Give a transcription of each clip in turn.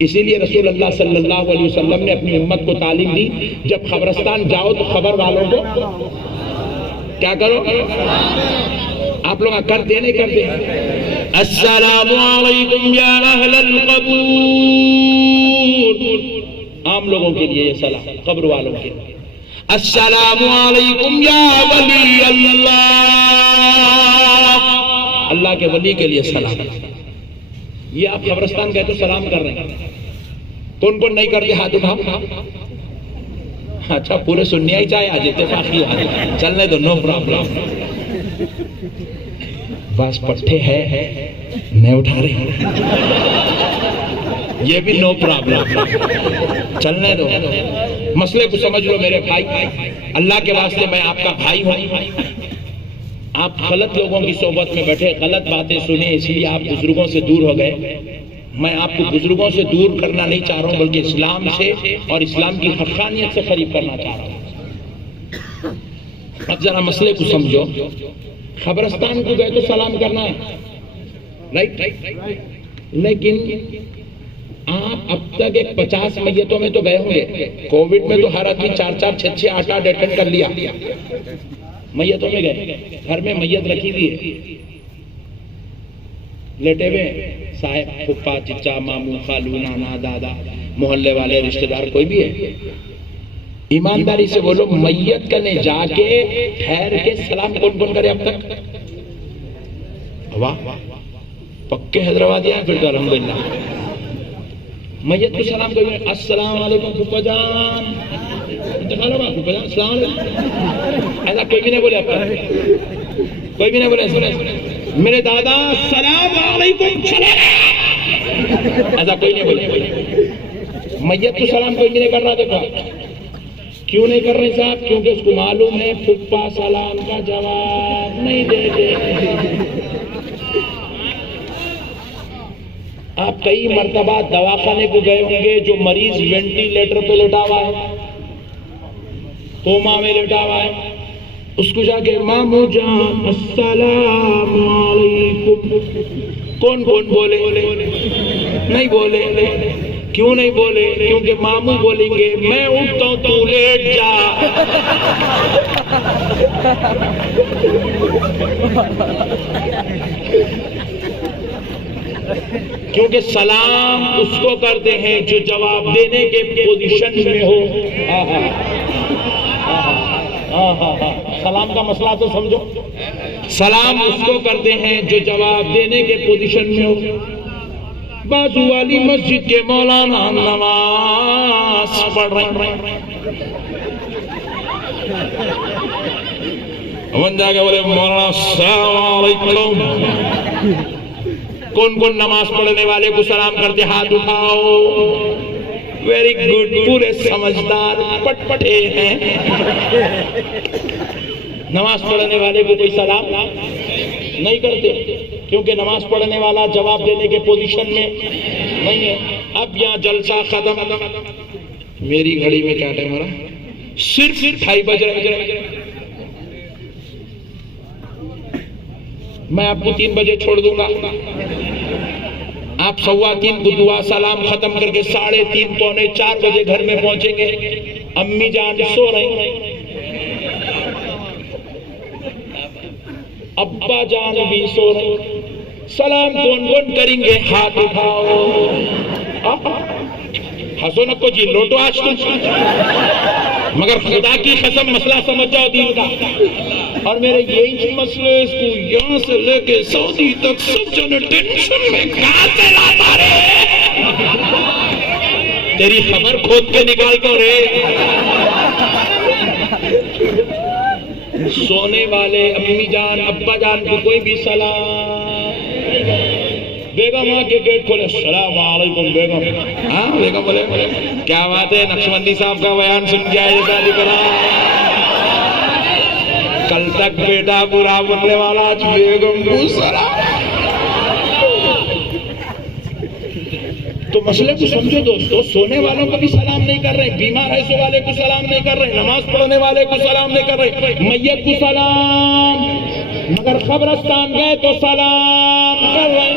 इसीलिए रसूलुल्लाह सल्लल्लाहु अलैहि वसल्लम ने अपनी उम्मत को तालीम दी, जब खबरस्तान जाओ तो खबर वालों को क्या करो? आप लोग करते नहीं करते? अस्सलामु अलैकुम या अहलल कबूर, आम लोगों के लिए ये सलाम, कब्र वालों के लिए। अस्सलामु अलैकुम या वली अल्लाह, अल्लाह के वली के लिए सलाम। ये आप कब्रिस्तान गए तो सलाम कर रहे हैं। कौन कौन नहीं करते हाथ उठाओ। अच्छा, पूरे सुन्निया ही चाहे आज इत्तेफाकी चलने दो, नो प्रॉब्लम। बस पट्टे है नहीं उठा रहे, ये भी नो प्रॉब्लम, चलने दो। मसले को समझ लो मेरे भाई, अल्लाह के वास्ते मैं आपका भाई हूं। आप गलत लोगों की सोबत में बैठे, गलत बातें सुने, इसलिए आप बुजुर्गों से दूर हो गए। मैं आपको बुजुर्गों से दूर करना नहीं चाह रहा हूं, बल्कि इस्लाम से और इस्लाम की हक़ानियत से करीब करना चाह रहा हूं। अब जरा मसले को समझो। खबरस्तान को गए तो सलाम करना है, राइट? लेकिन आप अब तक 50 मैयतों में तो गए होंगे। कोविड में तो हर आदमी 4-4, 6-6, 8-8 अटेंड कर लिया। मैयतों में गए, घर में मैयत रखी हुई है, लेटे हुए साहब, फुप्पा, चिच्चा, मामू, खालू, नाना, दादा, मोहल्ले वाले, रिश्तेदार, कोई भी है। ईमानदारी से बोलो, मैयत करने जाके ठहर के सलाम कौन कौन करे अब तक? वाह, पक्के हैदराबादिया फिर तो अल्हम्दुलिल्लाह। मैयत को सलाम करें, अस्सलाम वालेकुम फुप्पा जान, ऐसा कोई भी नहीं बोले अब तक, कोई भी नहीं बोले। मेरे दादा सलाम वालेकुम, ऐसा कोई नहीं बोले। मैयत को सलाम कोई भी नहीं कर रहा। देखा क्यों नहीं कर रहे साहब? क्योंकि उसको मालूम है फुप्पा सलाम का जवाब नहीं देते। आप कई मर्तबा दवाखाने को गए होंगे, जो मरीज वेंटिलेटर पे लेटा हुआ है, कोमा में लेटा हुआ है, उसको जाके मामू जान अस्सलाम वालेकुम, कौन कौन बोले? नहीं बोले। क्यों नहीं बोले? क्योंकि मामू बोलेंगे मैं उठता हूं तू लेट जा। क्योंकि सलाम उसको करते हैं जो जवाब देने के पोजीशन में हो। सलाम का मसला तो समझो। सलाम उसको करते हैं जो जवाब देने के पोजीशन में हो। बाजू वाली मस्जिद के मौलाना नमाज पढ़ रहे हैं, जाके बोले मौलाना अस्सलाम वालेकुम। कौन कौन नमाज पढ़ने वाले को सलाम करते? हाथ उठाओ। वेरी गुड, पूरे समझदार पटपटे हैं। नमाज पढ़ने वाले को कोई सलाम नहीं करते, क्योंकि नमाज पढ़ने वाला जवाब देने के पोजीशन में नहीं है। अब यहाँ जलसा खत्म। मेरी घड़ी में क्या टाइम हो रहा? सिर्फ 2:30 बज रहे। मैं आपको 3 बजे छोड़ दूंगा। आप 3:15 को दुआ सलाम खत्म करके 3:30 पौने 4 बजे घर में पहुंचेंगे। अम्मी जान सो रही, अब्बा जान भी सो रहे। सलाम कौन कौन करेंगे? हाथ उठाओ। हंसो नको जी, लोटो आज तुम, मगर खुदा की कसम मसला समझ जाओ दीन का। और मेरे यही मसले इसको यहाँ से लेके सऊदी तक सब जने टेंशन में कहां से लाता रे? तेरी खबर खोद के निकाल को रे। सोने वाले अम्मी जान अब्बा जान को कोई भी सलाम। बेगम आके गेट खोले, अस्सलाम वालेकुम बेगम। हाँ बेगम बोले क्या बात है, नक्शबंदी साहब का बयान सुन के आए, शादी करा। कल तक बेटा बुरा बनने वाला, आज बेगम को सलाम। तो मसले को समझो दोस्तों। सोने वालों को भी सलाम नहीं कर रहे, बीमार ऐसे वाले को सलाम नहीं कर रहे, नमाज पढ़ने वाले को सलाम नहीं कर रहे, मैयत को सलाम, मगर कब्रिस्तान गए तो सलाम कर रहे।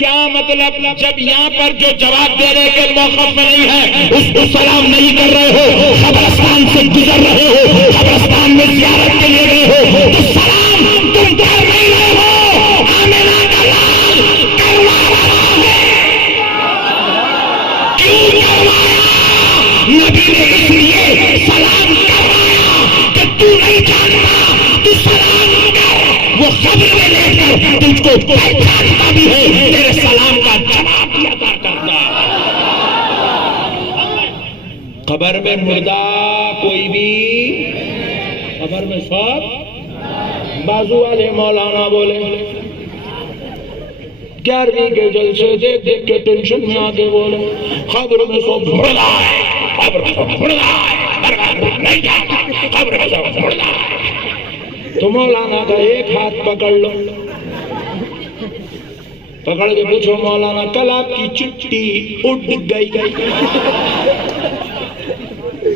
क्या मतलब? जब यहाँ पर जो जवाब देने के मौक़िफ़ में नहीं है उसको सलाम नहीं कर रहे हो, कब्रिस्तान से गुजर रहे हो, कब्रिस्तान में ज़ियारत के लिए गए हो, तो सलाम तुम कर नहीं रहे हो। आमिना का लाल करवा रहा है। क्यों करवाया? नबी ने इसलिए सलाम करवाया कि तू नहीं जानता, तू सलाम कर। वो खबर में लेकर तुझको पहचानता भी है, तेरे सलाम का जवाब भी अदा करता है। खबर में मुर्दा कोई भी, खबर में सब बाजू वाले मौलाना बोले 11वीं के जलसे देख देख के टेंशन में आके बोले खबर में सब मुर्दा है, खबर में सब मुर्दा है, नहीं जाता, खबर में सब मुर्दा है। तो मौलाना का एक हाथ पकड़ लो, पकड़ के पूछो मौलाना कल आपकी चिट्ठी उड़ गई,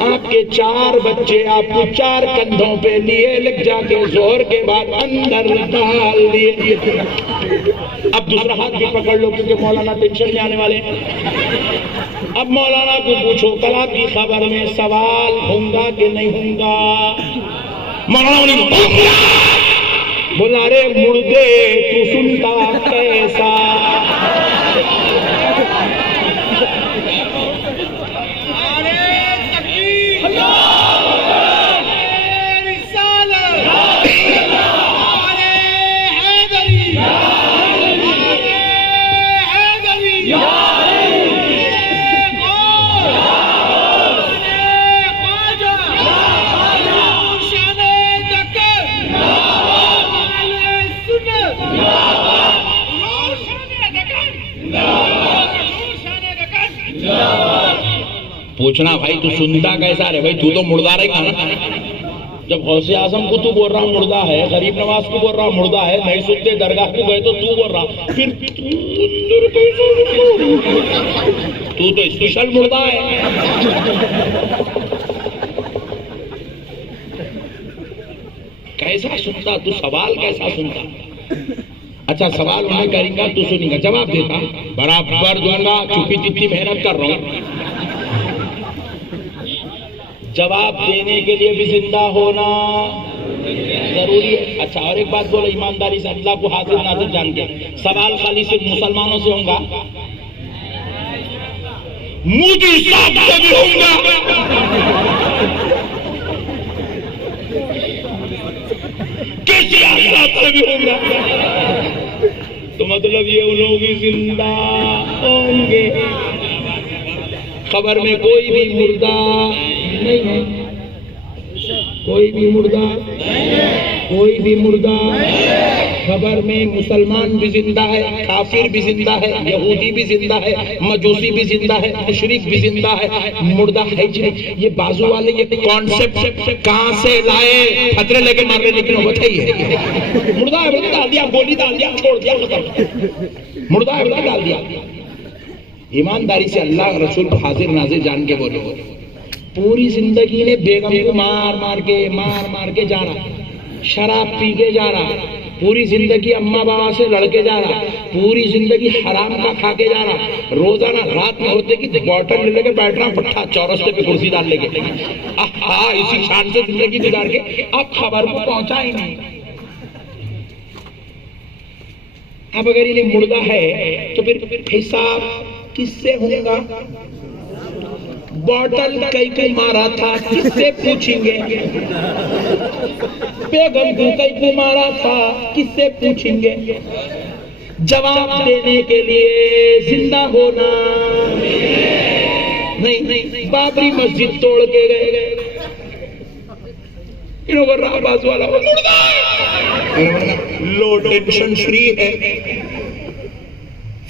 आपके 4 बच्चे आपको 4 कंधों पे लिए लिख जाके जोर के बाद अंदर डाल दिए। अब दूसरा हाथ भी पकड़ लो क्योंकि मौलाना टेंशन में आने वाले हैं। अब मौलाना को पूछो कल आपकी खबर में सवाल होगा कि नहीं होगा? मौलाना बोला रे मुर्दे तू सुनता कैसा? पूछना भाई तू सुनता कैसा रे? भाई तू तो मुर्दा रहेगा ना। जब गौसे आजम को तू बोल रहा मुर्दा है, गरीब नवाज को बोल रहा मुर्दा है, नहीं सुनते दरगाह को गए तो तू बोल रहा, फिर तू तो स्पेशल मुर्दा है। कैसा सुनता तू? सवाल कैसा सुनता? अच्छा सवाल मैं करेंगा तू सुनेगा, जवाब देता बराबर दूंगा, चुपी जितनी मेहनत कर रहा हूं। जवाब देने के लिए भी जिंदा होना जरूरी है। अच्छा और एक बात बोलो ईमानदारी से, अल्लाह को हाजिर नाजिर जान के, सवाल खाली सिर्फ मुसलमानों से होगा? मोदी साहब से भी होगा? केसीआर साहब से भी होगा? तो मतलब ये उन लोग भी जिंदा होंगे। खबर में कोई भी मुर्दा नहीं है, कोई भी मुर्दा, कोई भी मुर्दा। खबर में मुसलमान भी जिंदा है, काफिर भी जिंदा है, यहूदी भी जिंदा है, मजूसी भी जिंदा है, मुशरिक भी जिंदा है, मुर्दा है ही नहीं। ये बाजू वाले ये कॉन्सेप्ट कहां से लाए? खतरे लेके मार रहे, लेकिन बताइए मुर्दा है बोल डाल दिया, गोली डाल दिया, छोड़ दिया, खत्म। मुर्दा है बोल डाल दिया। ईमानदारी से अल्लाह रसूल को हाजिर नाजिर जान के बोलो, पूरी जिंदगी ने बेगम को मार मार के जा रहा, शराब पी के जा रहा, पूरी जिंदगी अम्मा बाबा से लड़के जा रहा, पूरी जिंदगी हराम का खा के जा रहा, रोजाना रात में होते कि बॉटल ले लेके बैठ रहा, पट्टा चौरस्ते पे कुर्सी डाल लेके, इसी शान से जिंदगी गुजार के अब खबर को पहुंचा ही नहीं। अब अगर इन्हें मुर्दा है तो फिर हिसाब किससे होगा? बॉटल कई को मारा था किससे पूछेंगे? बेगम को कई को मारा था किससे पूछेंगे? जवाब देने के लिए जिंदा होना नहीं। बाबरी मस्जिद तोड़ के गए, बाजू वाला लो टेंशन फ्री है।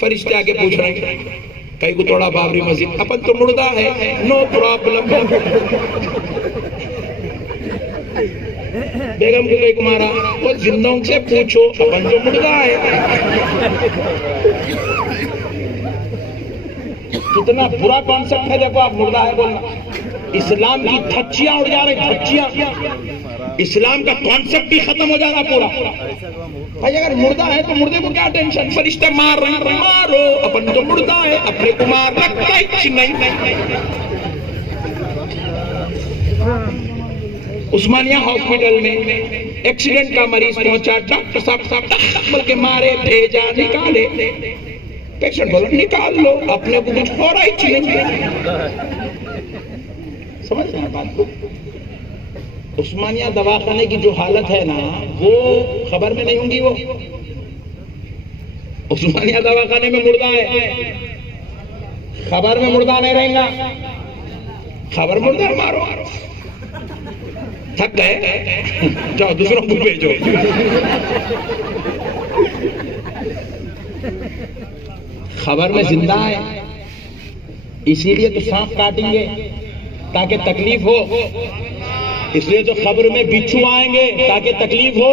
फरिश्ते आके पूछ रहे हैं कई को तोड़ा बाबरी मस्जिद, अपन तो मुर्दा है, नो प्रॉब्लम। बेगम को कई को मारा, वो जिंदों से पूछो, अपन तो मुर्दा है। कितना बुरा कॉन्सेप्ट है, देखो आप मुर्दा है बोलना। इस्लाम की धज्जियां उड़ जा रही, धज्जियां। इस्लाम का कॉन्सेप्ट ही खत्म हो जा रहा पूरा। भाई अगर मुर्दा है तो मुर्दे को क्या टेंशन, फरिश्ते मार रहे हैं मारो, अपन तो मुर्दा है अपने को मार लगता ही नहीं। उस्मानिया हॉस्पिटल में एक्सीडेंट का मरीज पहुंचा, डॉक्टर साहब बोल के मारे, भेजा, निकाले, पेशेंट बोलो निकाल लो, अपने को कुछ हो रहा ही नहीं। समझ रहे हैं बात को? उस्मानिया दवाखाने की जो हालत है ना, वो खबर में नहीं होंगी। वो उस्मानिया दवाखाने में मुर्दा है, खबर में मुर्दा नहीं रहेगा। खबर मुर्दा मारो, थक गए जाओ दूसरों को भेजो। खबर में जिंदा है, इसीलिए तो सांप काटेंगे ताकि तकलीफ हो, इसलिए तो खबर में बिच्छू आएंगे ताकि तकलीफ हो,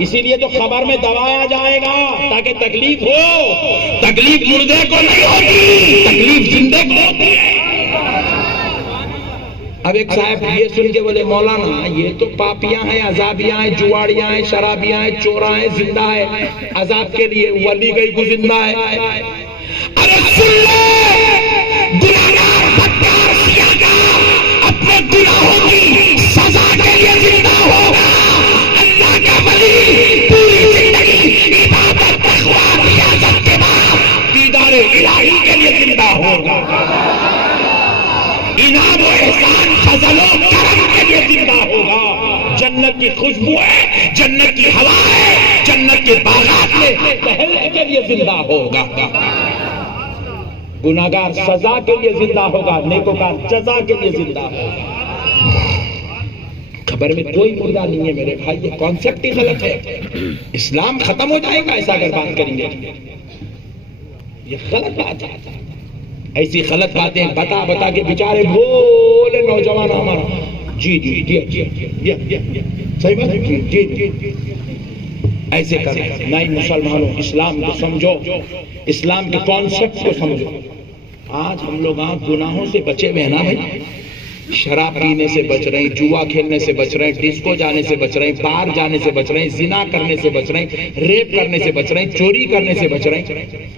इसीलिए तो खबर में दबाया जाएगा ताकि तकलीफ हो। तकलीफ मुर्दे को नहीं होती, तकलीफ जिंदे को होती है। अब एक साहब ये सुन के बोले मौलाना ये तो पापियां हैं, अजाबियां हैं, जुआड़ियां हैं, शराबियां हैं, चोरा हैं, जिंदा है, अजाब के लिए वली गई को जिंदा है। अरे सुन ले, गुनाहगार बदकार सियाहगार अपने गुनाहों की सजा के लिए जिंदा होगा। अल्लाह का वली पूरी जिंदगी इबादत, तक़वा, रियाज़त के बाद दीदार इलाही के लिए जिंदा होगा। इनाम व एहसान, फज़ल व करम के लिए जिंदा होगा। जन्नत की खुशबू है, जन्नत की हवा है, जन्नत के बागात में टहलने के लिए जिंदा होगा। गुनाहगार सजा के लिए जिंदा होगा, नेकोकार जजा के लिए जिंदा होगा। खबर में कोई मुर्दा नहीं है मेरे भाई, ये कॉन्सेप्ट ही गलत है। इस्लाम खत्म हो जाएगा ऐसा अगर बात करेंगे, ये गलत बात है। ऐसी गलत बातें बता बता के बेचारे भोले नौजवान हमारा जी जी जी सही बात जी जी ऐसे कर नहीं। मुसलमानों, इस्लाम को समझो, इस्लाम के कॉन्सेप्ट को समझो। आज हम लोग गुनाहों से बचे हुए हैं ना भाई, शराब पीने से बच रहे हैं, जुआ खेलने से बच रहे हैं, डिस्को जाने से बच रहे हैं, बाहर जाने से बच रहे हैं, जिना करने से बच रहे हैं, रेप करने से बच रहे हैं, चोरी करने से बच रहे हैं,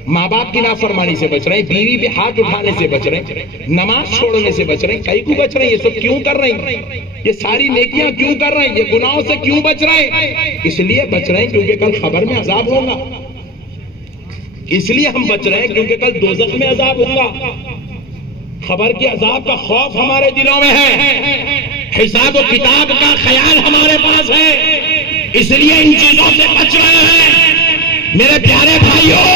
माँ बाप की नाफरमानी से बच रहे हैं, बीवी पे हाथ उठाने से बच रहे हैं, नमाज छोड़ने से बच रहे हैं। कई को बच रहे हैं, ये सब क्यों कर रहे हैं? ये सारी नेकियां क्यों कर रहे हैं? ये गुनाहों से क्यों बच रहे हैं? इसलिए बच रहे हैं क्योंकि कल खबर में अजाब होगा। इसलिए हम बच रहे हैं क्योंकि कल दोज़ख में अजाब होगा। खबर के अजाब का खौफ हमारे दिलों में है, हिसाब और किताब का ख्याल हमारे पास है, इसलिए इन चीजों से बच रहे हैं। मेरे प्यारे भाइयों,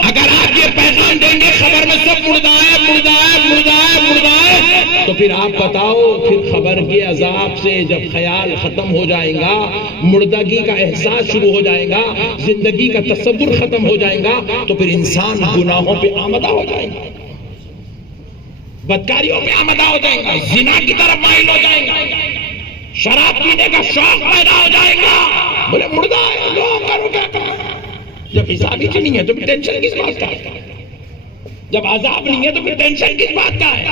अगर आप ये पैगाम देंगे खबर में सब मुर्दा है, मुर्दा है, मुर्दा है, मुर्दा है, तो फिर आप बताओ, फिर खबर के अजाब से जब ख्याल खत्म हो जाएगा, मुर्दगी का एहसास शुरू हो जाएगा, जिंदगी का तसव्वुर खत्म हो जाएगा, तो फिर इंसान गुनाहों पे आमदा हो जाएगा, बदकारियों में आमदा हो जाएगा, जिना की तरफ माइल हो जाएगा, शराब पीने का शौक पैदा हो जाएगा। बोले मुर्दा है, लो करो क्या करो। जब हिसाब ही नहीं है तो फिर टेंशन किस बात का है? जब अजाब नहीं है तो फिर टेंशन किस बात का है?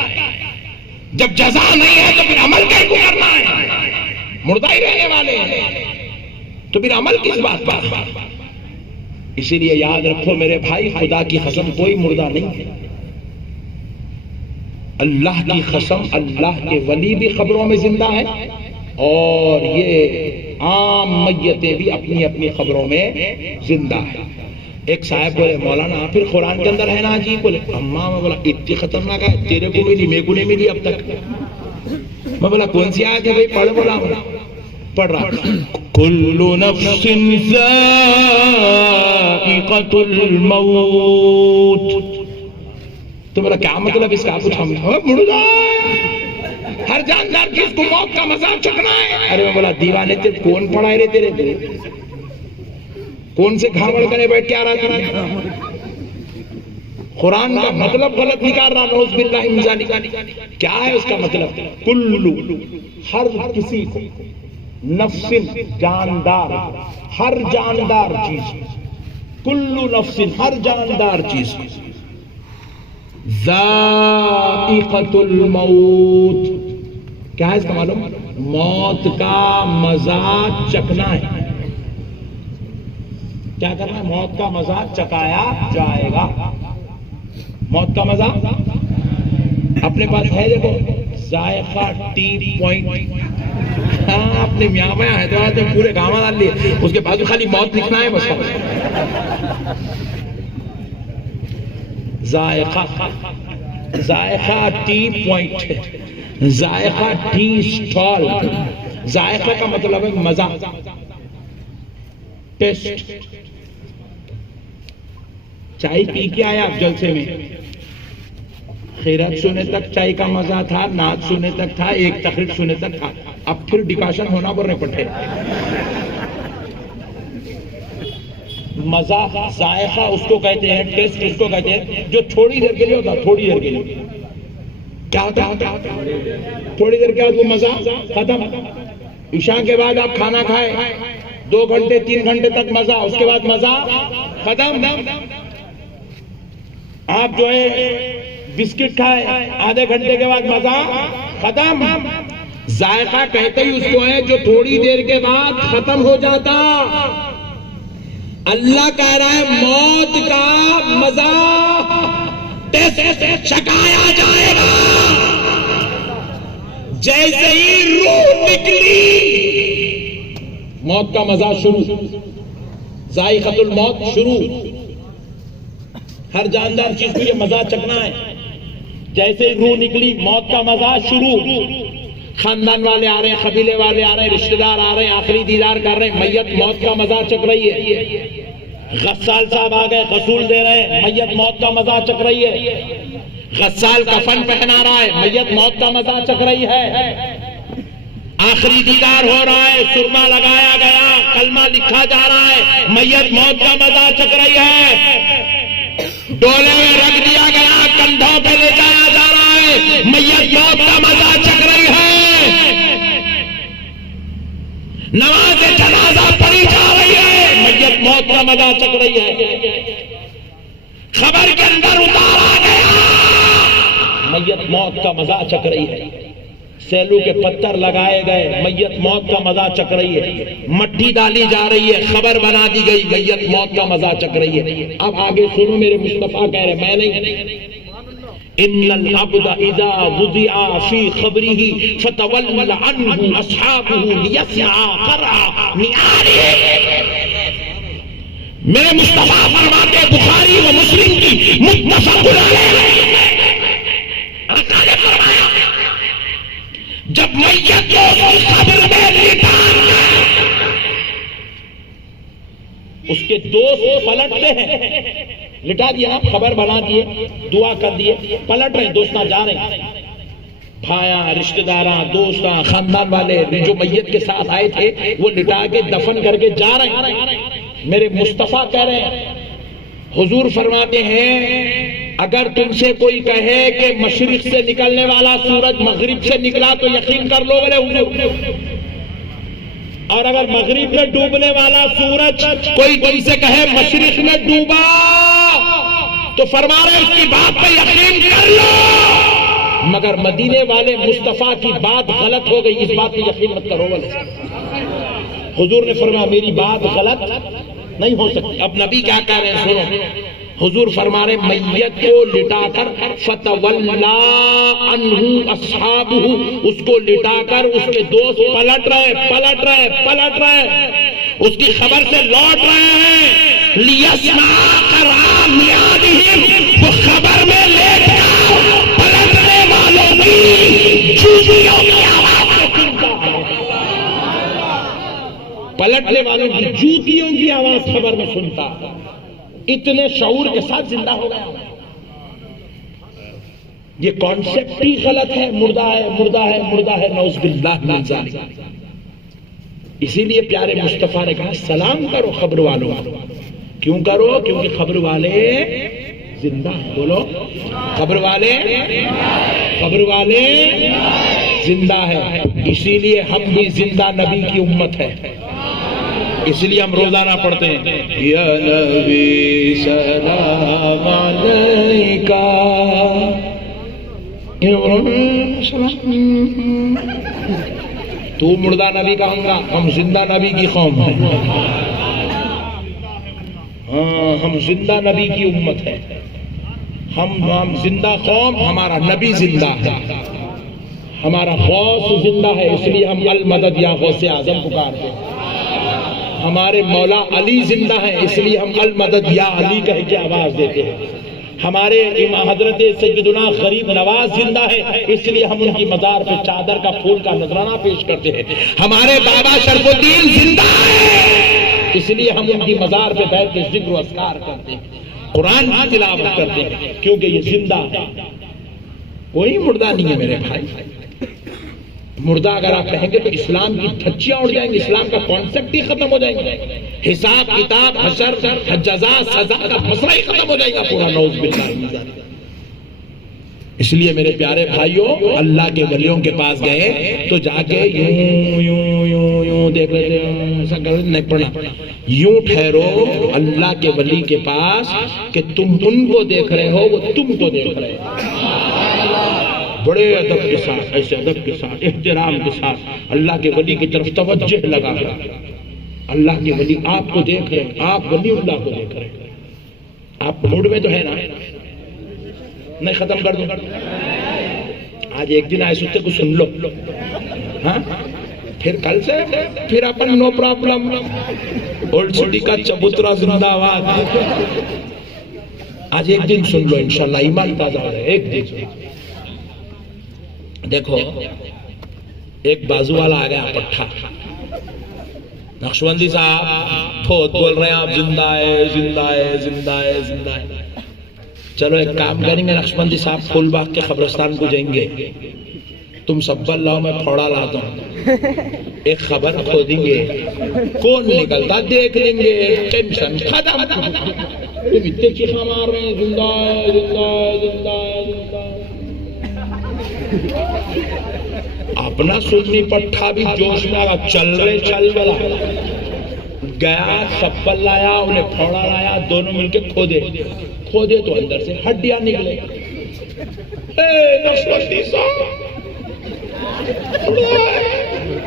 जब जजा नहीं है तो फिर अमल क्या करना है? मुर्दा ही रहने वाले हैं तो फिर अमल किस बात का? इसीलिए याद रखो मेरे भाई, खुदा की कसम कोई मुर्दा नहीं है। अल्लाह की कसम, अल्लाह के वली भी खबरों में जिंदा है और ये आम मैयतें भी अपनी अपनी खबरों में जिंदा है। एक साहब बोले मौलाना फिर कुरान के अंदर है ना जी? बोले अम्मा, मैं बोला इतनी खतरनाक है, तेरे को मिली मेरे को नहीं मिली अब तक। मैं बोला कौन सी आयत है भाई? पढ़। बोला पढ़ रहा, कुल्लु नफ्सिन ज़ाइक़तुल मौत। तो बोला क्या मतलब इसका? कुछ हम मुर्दा, हर जानदार चीज को मौत का मजाक चखना है। अरे मैं बोला दीवाने तेरे कौन पढ़ाए रे तेरे को? कौन से घावड़ करे बैठ के आ रहा था? कुरान का मतलब गलत निकाल रहा, नौज़ बिल्लाहि मिन ज़ालिक। क्या है उसका मतलब? कुल्लु, हर किसी को, नफ्सिन जानदार, हर जानदार चीज, कुल्लु नफ्सिन हर जानदार चीज, ज़ाइक़तुल मौत, क्या है इसका मालूम? मौत का मजा चखना है। क्या करना है? मौत का मजा चकाया जाएगा। मौत का मजा अपने पास है, देखो जायका टी पॉइंट। हाँ, अपने मियाँ में हैदराबाद में पूरे गाँव डाल लिए, उसके बाद खाली मौत लिखना है बस। जायका, जायका टी पॉइंट, जायका टी स्टॉल। जायका का मतलब है मजा, टेस्ट। चाय पी के आए आप जलसे में, खैरात सुने तक चाय का मजा था, नाच सुने तक था, एक तकरीर सुने तक था, अब फिर डिकाशन होना बोलने पड़े। मजा, जायका उसको कहते हैं, टेस्ट उसको कहते हैं जो थोड़ी देर के लिए होता, थोड़ी देर के लिए। क्या होता है? थोड़ी देर के बाद वो मजा खत्म। ईशा के बाद आप खाना खाए, 2 घंटे 3 घंटे तक मजा, उसके बाद मजा खत्म। आप जो है बिस्किट खाए, आधे घंटे के बाद मजा खत्म। जायका कहते ही उसको है जो थोड़ी देर के बाद खत्म हो जाता। अल्लाह कह रहा है मौत का मजा टेस्ट चखाया जाएगा। जैसे ही रूह निकली, मौत का मजा शुरू, जायकातुल मौत शुरू। हर जानदार चीज को ये मजा चखना है। जैसे ही रूह निकली, मौत का मजा शुरू। खानदान वाले आ रहे हैं, कबीले वाले आ रहे हैं, रिश्तेदार आ रहे हैं, आखिरी दीदार कर रहे हैं, मैयत मौत का मजा चख रही है। गस्साल साहब आ गए, गसूल दे रहे हैं, मैयत मौत का मजा चख रही है। गस्साल कफन पहना रहा है, मैयत मौत का मजा चख रही है। आखिरी दीदार हो रहा है, सुरमा लगाया गया, कलमा लिखा जा रहा है, मैयत मौत का मजा चख रही है। डोले में रख दिया गया, कंधों पे ले जाया जा रहा है, मैयत मौत का मजा चख रही है। नमाज जनाजा पढ़ी जा रही है, मैयत मौत का मजा चख रही है। खबर के अंदर उतारा गया, मैयत मौत का मजा चख रही है। सेलू के पत्थर लगाए गए, मैयत मौत का मजा चख रही है। मट्टी डाली जा रही है, खबर बना दी गई, मैयत मौत का मजा चख रही है। अब आगे सुनो, मेरे मुस्तफा कह रहे, मैं नहीं। इन्नल अब्द इज़ा वुज़िआ फी ख़ब्रिही फतवल्ला अन्हु अस्हाबुहु लियस्मअ क़रअ निआरी। मेरे मुस्तफा फरमाते, बुखारी व मुस्लिम की मुत्तफ़क़ुन अलैह, जब मैयत को कब्र में लिटा, उसके दोस्त पलटते हैं, लिटा दिया, खबर बना दिए, दुआ कर दिए, पलट रहे, दोस्त जा रहे हैं, भाया, रिश्तेदारा, दोस्त, खानदान वाले जो मैयत के साथ आए थे, वो लिटा के दफन करके जा रहे हैं। मेरे मुस्तफा कह रहे हैं, हुजूर फरमाते हैं, अगर तुमसे कोई कहे कि मशरिक से निकलने वाला सूरज मगरिब से निकला तो यकीन कर लो बोले हुजूर, और अगर मगरिब में डूबने वाला सूरज कोई तुमसे कहे मशरिक में डूबा तो फरमा रहे उसकी बात पे यकीन कर लो, मगर मदीने वाले मुस्तफा की बात गलत हो गई, इस बात पे यकीन मत करो बोले। हुजूर ने फरमाया मेरी बात गलत नहीं हो सकती। अब नबी क्या कह रहे हैं सुनो, हुजूर फरमा रहे मैयत को लिटाकर फतवल्ला अन्हु अस्हाबुहु, उसको लिटाकर उसके दोस्त पलट रहे, उसकी खबर से लौट रहे हैं। लियस्मा क़रअ निआदिहिम, वो खबर में लेट जाओ, पलटने वालों की जूतियों की आवाज सुनता है, पलटने वालों की जूतियों की आवाज खबर में सुनता है। इतने शऊर के साथ जिंदा हो गया। ये कॉन्सेप्ट ही गलत है, मुर्दा है, नौज़ बिल्लाह मिन ज़ालिक। इसीलिए प्यारे मुस्तफा ने कहा सलाम करो खबर वालों को। क्यों करो? क्योंकि खबर वाले जिंदा है। बोलो, खबर वाले जिंदा है। इसीलिए हम भी जिंदा नबी की उम्मत है, इसलिए हम रोजाना पढ़ते हैं या नबी सलाम अलैका। तू मुर्दा नबी का होगा, हम जिंदा नबी की कौम है। हाँ, हम जिंदा नबी की उम्मत है, हम जिंदा कौम, हमारा नबी जिंदा है, हमारा गौस जिंदा है, इसलिए हम अल मदद या गौसे आजम पुकारते हैं। हमारे मौला अली जिंदा है, इसलिए हम अल मदद या अली कह के आवाज देते हैं। हमारे हजरत सैयदुना गरीब नवाज जिंदा है, इसलिए हम उनकी मजार पे चादर का फूल का नजराना पेश करते हैं। हमारे बाबा शरफुद्दीन जिंदा है, इसलिए हम उनकी मजार पे बैठ के जिक्र अस्कार करते हैं, कुरान की तिलावत करते हैं, क्योंकि ये जिंदा है, कोई मुर्दा नहीं है मेरे भाई। मुर्दा अगर आप कहेंगे तो इस्लाम की धज्जियां उड़ जाएंगी, इस्लाम का कॉन्सेप्ट ही खत्म हो जाएंगे, हिसाब किताब हशर जजा सजा का मसला ही खत्म हो जाएगा पूरा। नौज बिल्लाह। इसलिए मेरे प्यारे भाइयों, अल्लाह के वलियों के पास गए तो जाके यूं यूं यूं यूं देख लेते, ऐसा गलत नहीं पढ़ना, यूं ठहरो अल्लाह के वली के पास कि तुम उनको देख रहे हो, वो तुमको देख रहे हो। बड़े अदब के साथ, ऐसे अदब के साथ, एहतराम के साथ अल्लाह के वली की तरफ तवज्जो लगा। अल्लाह के वली आपको देख रहे हैं, आप वलीउल्लाह को देख रहे हैं। आप मूड में तो है ना? नहीं खत्म कर दूं? आज एक दिन आए सुनते कुछ सुन लो, हाँ? फिर कल से फिर अपन नो प्रॉब्लम। ओल्ड सिटी का चबूतरा जिंदाबाद। आज एक दिन सुन लो, इंशाल्लाह ईमान ताजा है। एक दिन देखो, एक बाजू वाला आ गया पट्ठा, नक्शबंदी साहब बहुत बोल रहे हैं आप जिंदा है जिंदा है जिंदा है जिंदा है। चलो एक काम करेंगे नक्शबंदी साहब, फूलबाग के कब्रिस्तान को जाएंगे, तुम सब्बल लाओ, मैं फोड़ा लाता हूँ, एक खबर खोदेंगे, कौन निकलता देख लेंगे, टेंशन खत्म। तुम इतने चीखा मार रहे हैं जिंदा है जिंदा है जिंदा है जिंदा है। अपना सुन्नी पट्ठा भी जोश में आगा, चल रहे चल वाला गया, सब्बल लाया, उन्हें फोड़ा लाया, दोनों मिलके खोदे खोदे तो अंदर से हड्डियां निकले।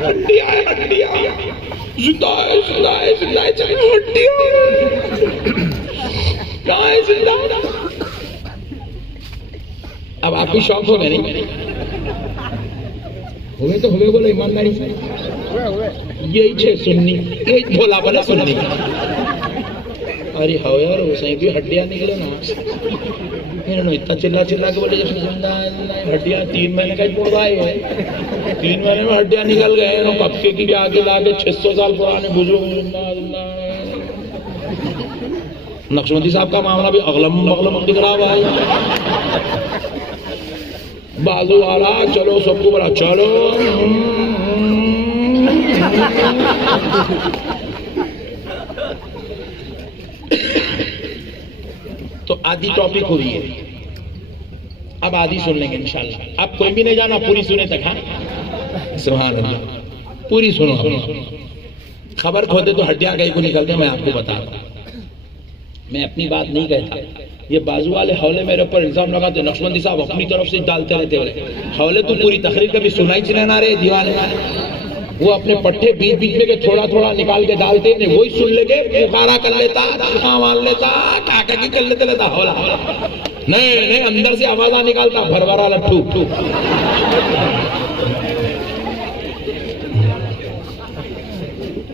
हड्डियां हड्डियां जिंदा है जिंदा है जिंदा है, चलो हड्डियां कहाँ है जिंदा। अब आप भी शौक हो गए नहीं? हुए तो हुए, बोलो ईमानदारी से, यही छे सुन्नी, यही भोला बना सुन्नी। अरे हो यार, उसे भी हड्डियां निकले ना, इन्होंने इतना चिल्ला चिल्ला के बोले जिंदा हड्डियां 3 महीने का ही पौधा है, 3 महीने में हड्डियां निकल गए। कपके की भी आगे लाके 600 साल पुराने बुजुर्ग। नक्शबंदी साहब का मामला भी अगलम बगलम दिख रहा भाई। बाजू वाला चलो सबको बोला चलो। तो आधी टॉपिक हुई है, अब आधी सुन लेंगे इंशाल्लाह। अब कोई भी नहीं जाना, पूरी सुने तक। हाँ सुभान अल्लाह, पूरी सुनो। खबर खोदे तो हड्डियां कहीं को निकलते, मैं आपको बता रहा हूं, मैं अपनी बात नहीं कहता। ये बाजू वाले हौले मेरे ऊपर इल्जाम लगाते, नक्शबंदी साहब अपनी तरफ से डालते रहते बोले हौले तो पूरी तकरीर कभी सुनाई चलना रहे दीवाने वाले। वो अपने पट्टे बीच बीच में के थोड़ा थोड़ा निकाल के डालते, नहीं वही सुन लेके पुकारा कर लेता, मान लेता, काका की कर लेता हौला। नहीं नहीं, अंदर से आवाजा निकालता, भरभरा लट्ठू।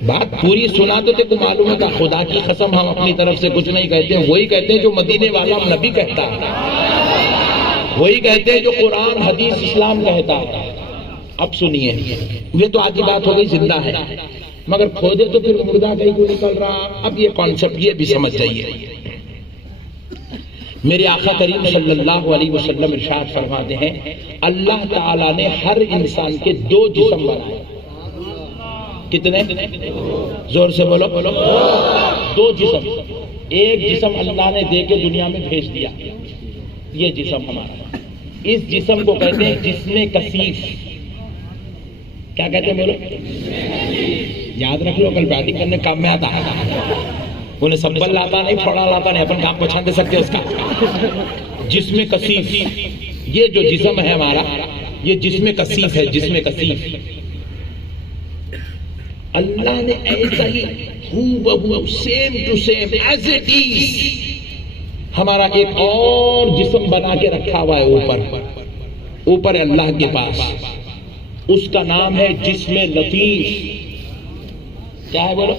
बात पूरी सुना तो तेको मालूम है, खुदा की कसम हम अपनी तरफ से कुछ नहीं कहते हैं, वही कहते हैं जो मदीने वाला नबी कहता है, वही कहते हैं जो कुरान हदीस इस्लाम कहता है। अब सुनिए, ये तो आधी बात हो गई जिंदा है, मगर खोदे तो फिर मुर्दा कहीं को निकल रहा। अब ये कॉन्सेप्ट ये भी समझ जाइए। मेरे आका करीम सल्लल्लाहु अलैहि वसल्लम इरशाद फरमाते हैं, अल्लाह ताला ने हर इंसान के 2 जिस्म बनाए। कितने? जोर से बोलो। 2 जिस्म। एक जिस्म अल्लाह ने दे के दुनिया में भेज दिया, ये जिस्म हमारा। इस जिस्म को कहते हैं जिस्मे कसीफ। क्या कहते हैं बोलो? याद रख लो, कल बैटिंग करने काम में आता है। उन्हें सब्बल लाता नहीं, फोड़ा लाता नहीं, अपन काम पहचान दे सकते उसका। जिस्मे कसीफ, ये जो जिस्म है हमारा, ये जिस्मे कसीफ है। जिस्मे कसीफ अल्लाह ने ऐसा ही हूबहू same to same as it is हमारा एक और जिस्म बना के रखा हुआ है ऊपर अल्लाह के पास। उसका नाम है जिस्म लतीफ। क्या है बोलो?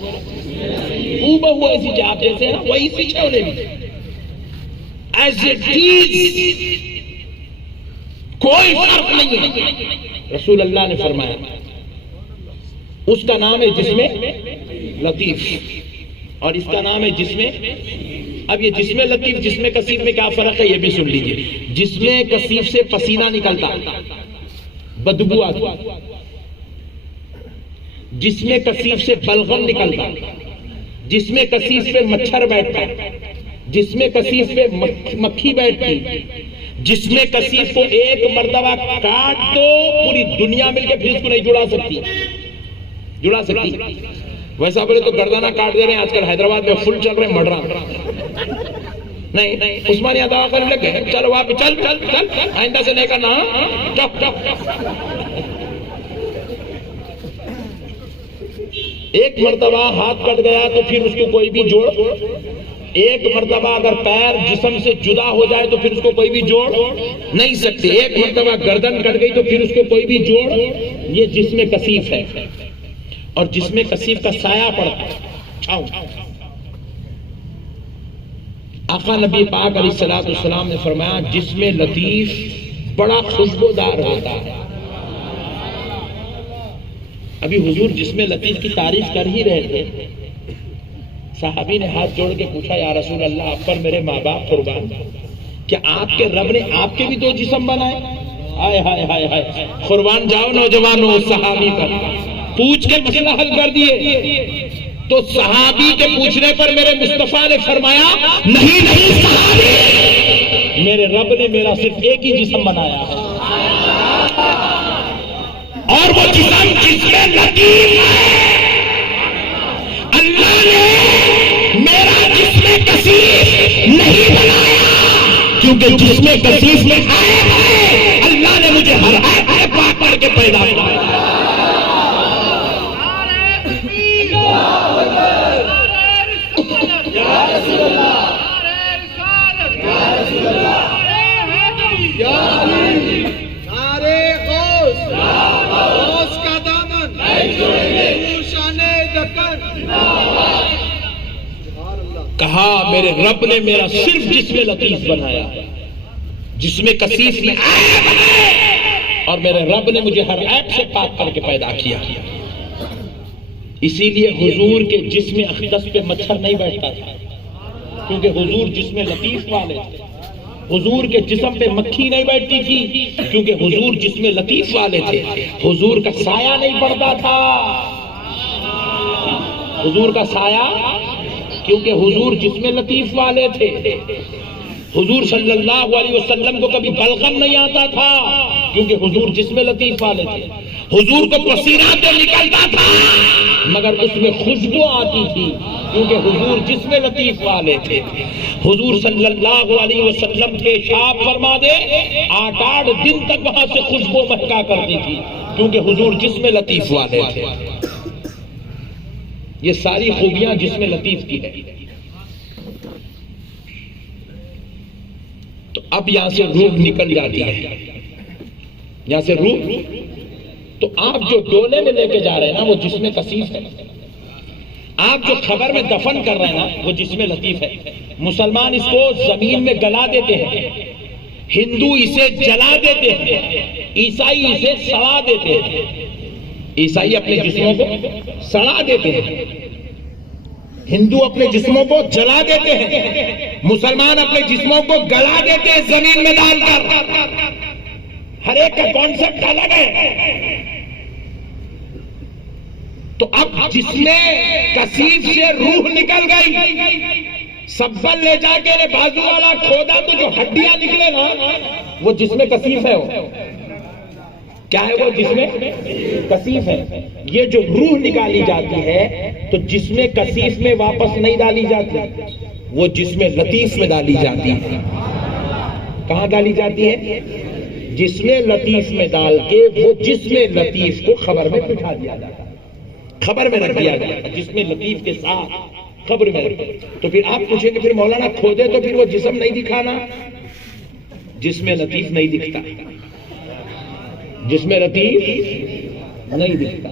हूबहू ऐसी आप जैसे ना वही सीखे उन्हें भी एज इट इज, कोई फर्क नहीं है। रसूल अल्लाह ने फरमाया उसका नाम है जिस्म लतीफ और इसका नाम है जिस्म। अब ये जिस्म लतीफ जिस्म कसीफ में क्या फर्क है ये भी सुन लीजिए। जिस्म कसीफ से पसीना निकलता, बदबू आती। जिस्म कसीफ से बलगम निकलता, जिस्म कसीफ पे मच्छर बैठता, जिस्म कसीफ पे मक्खी बैठती, जिस्म कसीफ को एक मर्तबा काट दो पूरी दुनिया मिलकर फिर इसको नहीं जुड़ा सकती। वैसा बोले तो गर्दाना काट दे रहे हैं आजकल हैदराबाद में फुल चल रहे हैं मर्डर। नहीं उस्मानिया दवा करने लग गए। चलो वहां पे चल आइंदा से नहीं करना। एक मर्तबा हाथ कट गया तो फिर उसको कोई भी जोड़, एक मर्तबा अगर पैर जिस्म से जुदा हो जाए तो फिर उसको कोई भी जोड़ नहीं सकते। एक मर्तबा गर्दन कट गई तो फिर उसको कोई भी जोड़। ये जिस्म कसीफ है और जिस्म कसीफ का साया पड़ता। आका नबी पाक अलैहिस्सलाम ने फरमाया जिस्म लतीफ बड़ा खुशबूदार होता है। अभी हुजूर जिस्म लतीफ की तारीफ कर ही रहे थे, साहबी ने हाथ जोड़ के पूछा या रसूल अल्लाह आप पर मेरे माँ बाप कुर्बान, क्या आपके रब ने आपके भी दो जिस्म बनाए? हाय हाय हाय हाय, कुर्बान जाओ नौजवानों सहाबी पर पूछ के मसला हल कर दिए। तो सहाबी के पूछने पर मेरे मुस्तफा ने फरमाया नहीं सहाबी, मेरे रब ने मेरा सिर्फ एक ही जिस्म बनाया है और वो जिस्म जिसमें लतीफ है। अल्लाह ने मेरा जिस्म कसीफ नहीं बनाया क्योंकि जिस्म कसीफ में अल्लाह ने मुझे हर ऐप पाक करके पैदा किया। कहा मेरे रब ने मेरा सिर्फ जिस्म लतीफ बनाया, जिस्म कसीफ में ऐब है और मेरे रब ने मुझे हर ऐब से पाक करके पैदा किया। इसीलिए हुजूर के जिस्म अक़दस पे मच्छर नहीं बैठता था क्योंकि हुजूर जिस्म लतीफ वाले थे। हुजूर के जिस्म पे मक्खी नहीं बैठती थी क्योंकि हुजूर जिस्म लतीफ वाले थे। हुजूर का साया नहीं पड़ता था, हुजूर का साया, क्योंकि हुजूर जिस्म लतीफ वाले थे। हुजूर सल्लल्लाहु अलैहि वसल्लम को कभी बलगम नहीं आता था क्योंकि हुजूर जिस्म लतीफ वाले थे। हुजूर को पसीना तो निकलता था मगर उसमें खुशबू आती थी क्योंकि हुजूर जिस्म लतीफ वाले थे। हुजूर सल्लल्लाहु अलैहि वसल्लम पेशाब फरमा दे 8-8 दिन तक वहां से खुशबू महका करती थी क्योंकि हुजूर जिस्म लतीफ वाले थे। ये सारी खूबियां जिस्म लतीफ की है। तो अब यहां से रूह निकल जाती है, यहां से रूह। तो आप जो डोले में लेके जा रहे हैं ना वो जिस्म कसीफ है। आप जो खबर में दफन कर रहे हैं ना वो जिस्म लतीफ है। मुसलमान इसको जमीन में गला देते हैं, हिंदू इसे जला देते हैं, ईसाई इसे सड़ा देते हैं। ईसाई अपने जिस्मों को सड़ा देते हैं, हिंदू अपने जिस्मों को जला देते हैं, मुसलमान अपने जिस्मों को गला देते हैं जमीन में डालकर। हर एक का कॉन्सेप्ट अलग है। तो अब जिसने कसीफ से रूह निकल गई, सब्बल ले जाके ने बाजू वाला खोदा तो जो हड्डियां निकले ना वो जिसमें कसीफ है। वो क्या है? वो जिसमें कसीफ है। ये जो रूह निकाली जाती है तो जिसमें कसीफ में वापस नहीं डाली जाती, वो जिसमें लतीफ में डाली जाती है। कहां डाली जाती है? जिसमें लतीफ में डाल के वो जिसमें लतीफ को खबर में बिठा दिया जाता है। खबर में रख दिया गया, जिसमें लतीफ के साथ खबर में रख दिया। तो फिर आप पूछेंगे फिर मौलाना खोदे तो फिर वो जिस्म नहीं दिखाना? जिसमें लतीफ नहीं दिखता, जिसमें लतीफ नहीं दिखता।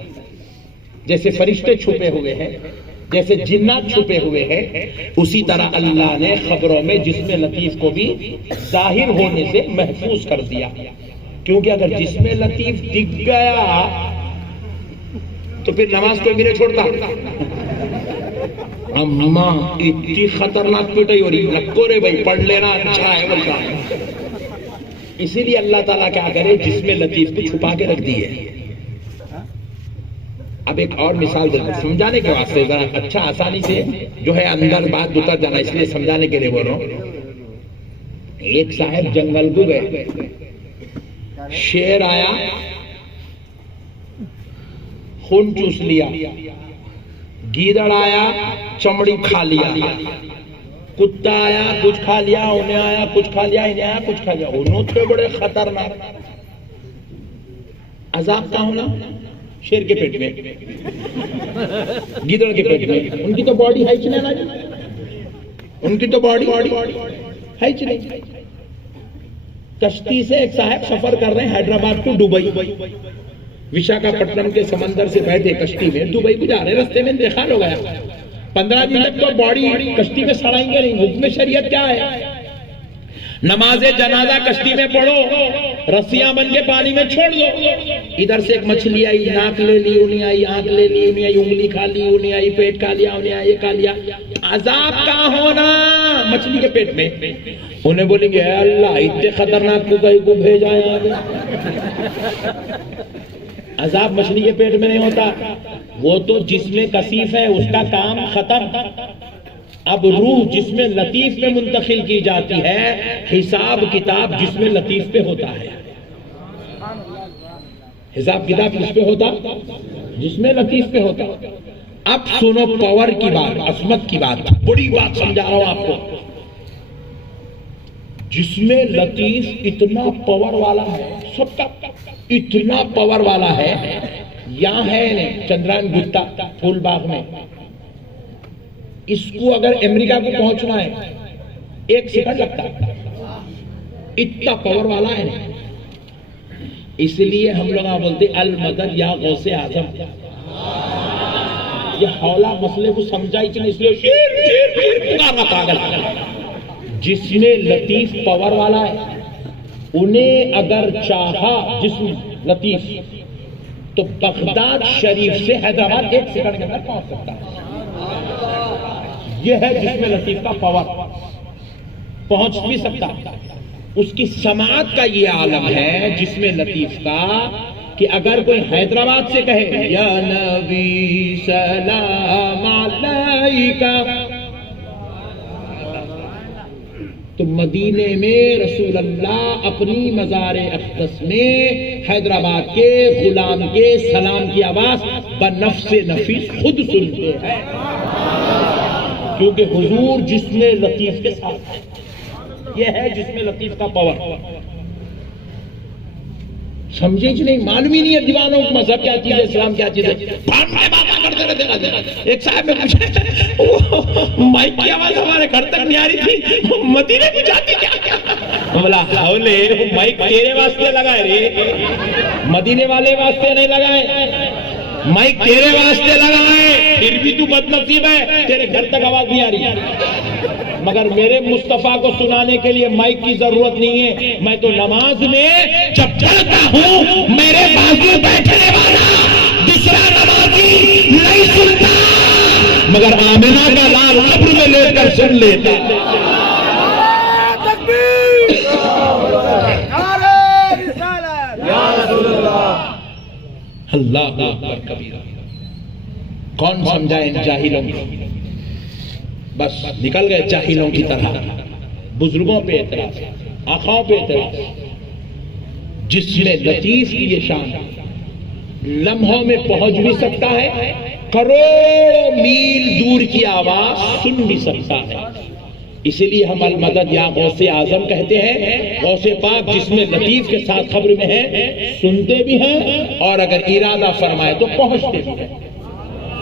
जैसे फरिश्ते छुपे हुए हैं, जैसे जिन्नात छुपे हुए हैं, उसी तरह अल्लाह ने खबरों में जिसमें लतीफ को भी जाहिर होने से महफूज कर दिया। क्योंकि अगर जिसमें लतीफ दिख गया तो फिर नमाज कोई भी नहीं छोड़ता। अम्मा इतनी खतरनाक पिटाई हो रही, नको रे भाई, पढ़ लेना अच्छा है बोलता। इसीलिए अल्लाह ताला क्या करे, जिसमें लतीफ को छुपा के रख दी है। अब एक और मिसाल देता समझाने के वास्ते, जरा अच्छा आसानी से जो है अंदर बात उतर जाना, इसलिए समझाने के लिए बोल रहा हूं। एक साहब जंगल को गए, शेर आया, खून चूस लिया, गीदड़ आया, चमड़ी खा लिया, कुत्ता आया, कुछ खा लिया, उन्हें आया, कुछ खा लिया, इन्हें आया, कुछ खा लिया। उन्होंने थे बड़े खतरनाक। अजाब का होना शेर के पेट में, गीदड़ के पेट में। उनकी तो बॉडी है ही नहीं, उनकी तो बॉडी है ही नहीं। कश्ती से एक साहब सफर कर रहे हैं हैदराबाद टू दुबई, विशाखापट्टनम के समंदर से बैठे कश्ती में दुबई को जा रहे, रस्ते में देखा हो गया 15 दिन तक तो बॉडी कश्ती में सड़ाएंगे नहीं। हुक्म शरीयत क्या है? नमाजे जनाजा कश्ती में पढ़ो, रस्सियां बन के पानी में छोड़ दो। इधर से एक मछली आई, नाक ले ली, उन्हें आई, आंख ले ली, उन्हें आई, उंगली खा ली, उन्हें आई, पेट खा लिया, उन्हें आई, ये खा लिया। अजाब कहाँ होना? मछली के पेट में। उन्हें बोलेंगे अल्लाह इतने खतरनाक को कहीं को भेजा है। अजाब मछली के पेट में नहीं होता, वो तो जिसमें कसीफ है उसका काम खत्म। अब रूह जिसमें लतीफ में मुंतकिल की जाती है, हिसाब किताब जिसमें लतीफ पे होता है। हिसाब किताब किस पे होता? जिसमें लतीफ पे होता। अब सुनो पावर की बात, असमत की बात, बड़ी बात समझा रहा हूं आपको। जिसमें लतीफ इतना पावर वाला है, सबका इतना पावर वाला है। यहां है चंद्रायन गुप्ता फूलबाग में, इसको अगर अमेरिका को पहुंचना है 1 सेकंड लगता है, इतना पावर वाला है। इसलिए हम लोग बोलते अल मदद या गौसे आजम। ये हौला मसले को समझा ही नहीं, इसलिए पागल। जिसमें लतीफ पावर वाला है, उन्हें अगर चाहा जिस्म लतीफ तो बगदाद शरीफ से हैदराबाद 1 सेकंड के अंदर पहुंच सकता है। यह है जिसमें लतीफ का पावर, पहुंच भी सकता है। उसकी समाअत का ये आलम है जिसमें लतीफ का, कि अगर कोई हैदराबाद से कहे या नबी सलाम अलैका, तो मदीने में रसूल अल्लाह अपनी मज़ारे अक़दस में हैदराबाद के गुलाम के सलाम की आवाज बनफ्से नफीस खुद सुनते हैं, क्योंकि हुजूर जिसमें लतीफ के साथ है। यह है जिसमें लतीफ का पावर। समझे कि नहीं? मालूम ही नहीं है दीवानों को मजहब क्या चीज है, इस्लाम क्या चीज है। एक साहब ने पूछा, माइक की आवाज हमारे घर तक नहीं आ रही थी, मदीने को जाती क्या? बोला हौले, माइक तेरे वास्ते लगाए रे, मदीने वाले वास्ते नहीं लगाए। माइक तेरे वास्ते लगाए, फिर भी तू बदनसीब है, तेरे घर तक आवाज नहीं आ रही। मगर मेरे मुस्तफा को सुनाने के लिए माइक की जरूरत नहीं है। मैं तो नमाज में जब पढ़ता हूँ, मेरे बाजू बैठने वाला दूसरा नमाजी नहीं सुनता, मगर आमिना का लाल कब्र में लेकर सुन लेता। अल्लाह अकबर कबीरा। कौन समझाए इन जाहिलों को? बस निकल गए जाहिलों की तरह। बुजुर्गों पे एतराज, आखाओं पे एतराज। जिसमें लतीफ की ये शान लम्हों में पहुंच भी सकता है, करोड़ों मील दूर की आवाज सुन भी सकता है। इसीलिए हम अल मदद या गौसे आजम कहते हैं। गौसे पाक जिसमें लतीफ के साथ खबर में है, सुनते भी हैं और अगर इरादा फरमाए तो पहुंचते भी हैं।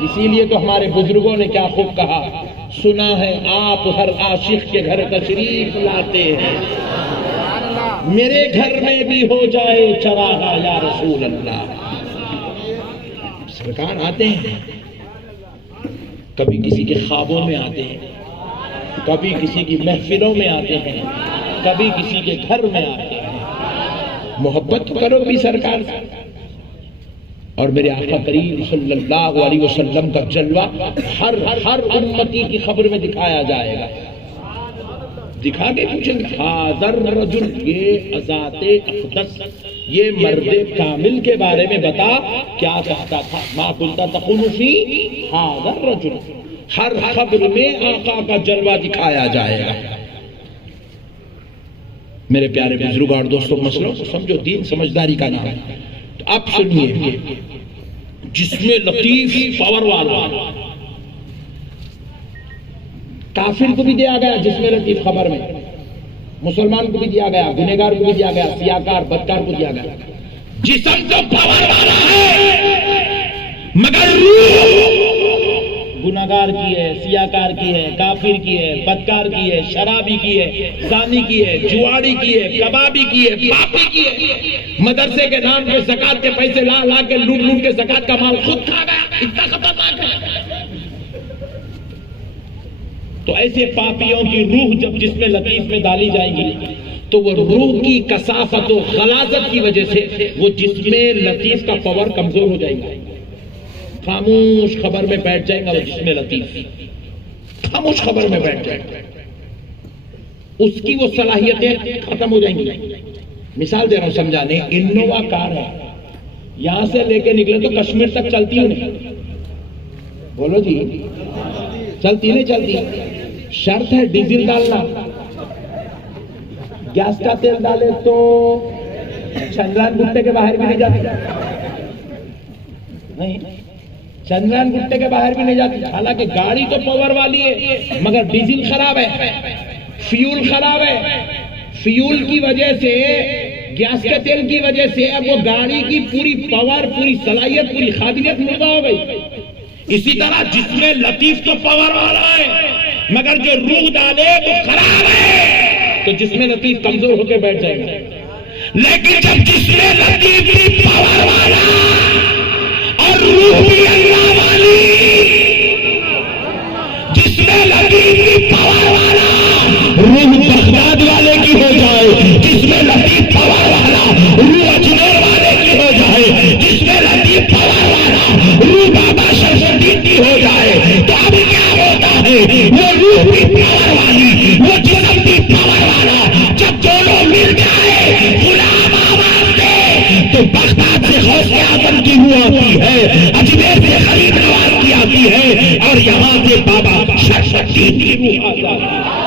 इसीलिए तो हमारे बुजुर्गों ने क्या खूब कहा, सुना है आप हर आशिक के घर तशरीफ लाते हैं, मेरे घर में भी हो जाए चरागा या रसूल अल्लाह। सरकार आते हैं, कभी किसी के ख्वाबों में आते हैं, कभी किसी की महफिलों में आते हैं, कभी किसी के घर में आते हैं। मोहब्बत तो करो भी सरकार से। और मेरे आका करीम सल्लल्लाहु अलैहि वसल्लम का जलवा हर उम्मती की खबर में दिखाया जाएगा। दिखा के पूछेंगे, हाज़र रजुल, ये अज़ाते अक़दस, ये मर्दे कामिल के बारे में बता, क्या कहता था? मा कुंता तक़ूलु फी हाज़र रजुल। हर खबर में आका का जलवा दिखाया जाएगा। मेरे प्यारे बुजुर्ग और दोस्तों, मसलों को समझो, दीन समझदारी का नाम है। तो आप सुनिए, जिसमें लतीफ पावर वाला काफिर को भी दिया गया, जिसमें लतीफ खबर में मुसलमान को भी दिया गया, गुनहगार को भी दिया गया, सियाकार बदकार को दिया गया। जिस्म तो पावर वाला है, मगर रूह गुनाहगार की है, सियाकार की है, काफिर की है, बदकार की है, शराबी की है, जानी की है, जुआड़ी की है, कबाबी की है, पापी की है। मदरसे के नाम पे ज़कात के पैसे ला ला के लूट लूट के ज़कात का माल खुद खा गया। इतना खतरनाक है। तो ऐसे पापियों की रूह जब जिसमें लतीफ में डाली जाएगी, तो वो रूह की कसाफत और खलासत की वजह से वो जिसमें लतीफ का पावर कमजोर हो जाएगा। खामोश खबर में बैठ जाएगा वो जिसमें लतीफ, खामोश खबर में बैठ जाएगा, उसकी वो सलाहियतें खत्म हो जाएंगी। मिसाल दे रहा हूं समझाने, इनोवा कार है, यहां से लेके निकले तो कश्मीर तक चलती हो नहीं? बोलो जी, चलती नहीं चलती? शर्त है डीजल डालना, गैस का तेल डाले तो चंद्रयान गुट्टे के बाहर भी नहीं जाती, नहीं, चंद्रयान गुट्टे के बाहर भी नहीं जाती। हालांकि गाड़ी तो पावर वाली है, मगर डीजल खराब है, फ्यूल खराब है। फ्यूल की वजह से, गैस के तेल की वजह से अब वो गाड़ी की पूरी पावर, पूरी सलाहियत, पूरी खादियत मुर्दा हो गई। इसी तरह जिसमें लतीफ तो पावर वाला है, मगर जो रूह डाले वो खराब है, तो जिसमें लतीफ कमजोर होकर बैठ जाएगा। लेकिन जब जिसमें लतीफ भी पावर वाला और रूह भी अल्लाह वाली, जिसमें लतीफ भी पावर वाला, रूह बगदाद वाले की हो जाए, जिसमें लतीफ पावर वाला, रूह अजमेर वाले की हो जाए, जिसमें लतीफ पावर वाला, रूह बाबा शमसुद्दीन की हो जाए, तो अब क्या होता है? वो रूह भी पावर वाली, वो जिस्म भी पावर वाला, जब दोनों मिल जाए गुलाम आवाज दे, तो बगदाद से गौसे आजम की रूह आती है, अजमेर से गरीब नवाज की आती है, और यहाँ से बाबा शमसुद्दीन की रूह आता है।